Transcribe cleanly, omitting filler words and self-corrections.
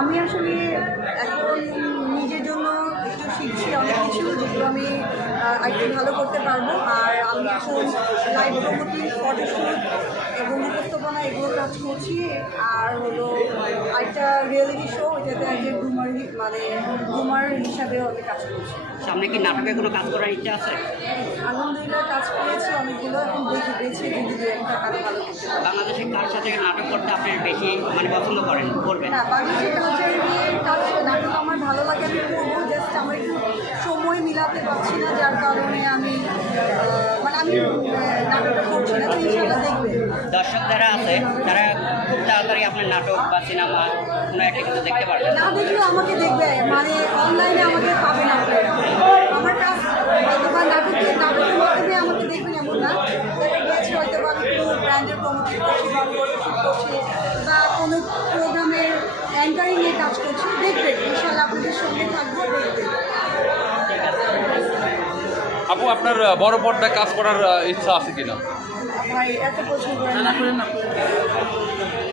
আমি আসলে এখন নিজের জন্য একটু শিখছি অনেক কিছু, যেগুলো আমি একটু ভালো করতে পারবো। আর আমি এখন লাইভ প্রমোটিং, ফটোশ্যুট এবং উপস্থাপনা এগুলো কাজ করছি। আর হলো একটা রিয়েলিটি শো, এটাতে যে ঘুমার হিসাবেও আমি কাজ করছি। সামনে কি নাটকে কোনো কাজ করার ইচ্ছা আছে? আলহামদুলিল্লাহ কাজ করেছি অনেকগুলো, এখন বেছে যদি দু একটা আরও ভালো করতে পারি। বাংলাদেশের কার সাথে নাটক করতে আপনি বেশি পছন্দ করবেন? না, বাংলাদেশের কালচার নিয়ে নাটক আমার ভালো লাগে, আমি করবো। জাস্ট আমার একটু সময় মিলাতে পারছি না, যার কারণে আমি নাটকটা করছি না। তো ইনশাআল্লাহ দেখবেন। দর্শক যারা আছে তারা খুব তাড়াতাড়ি আপনার নাটক বা সিনেমা কোনো একটা কিছু দেখতে পারবেন। না দেখলেও আমাকে দেখবে, অনলাইনে আমাকে পাবে না। আমার কাজ হয়তো বা নাটকের মাধ্যমে আমাকে দেখবেন এমন না, দেখা গিয়েছে হয়তো বা আমি কোনো ব্র্যান্ডের প্রমোটিং করছি বা ফটোশুট করছি বা কোনো প্রোগ্রামের অ্যাঙ্কারিংয়ে কাজ করছি, দেখবেন ইনশাআল্লাহ আপনাদের সঙ্গে থাকবো, দেখবেন। আপু, আপনার বড় পর্দায় কাজ করার ইচ্ছা আছে কিনা? ভাই এত পছন্দ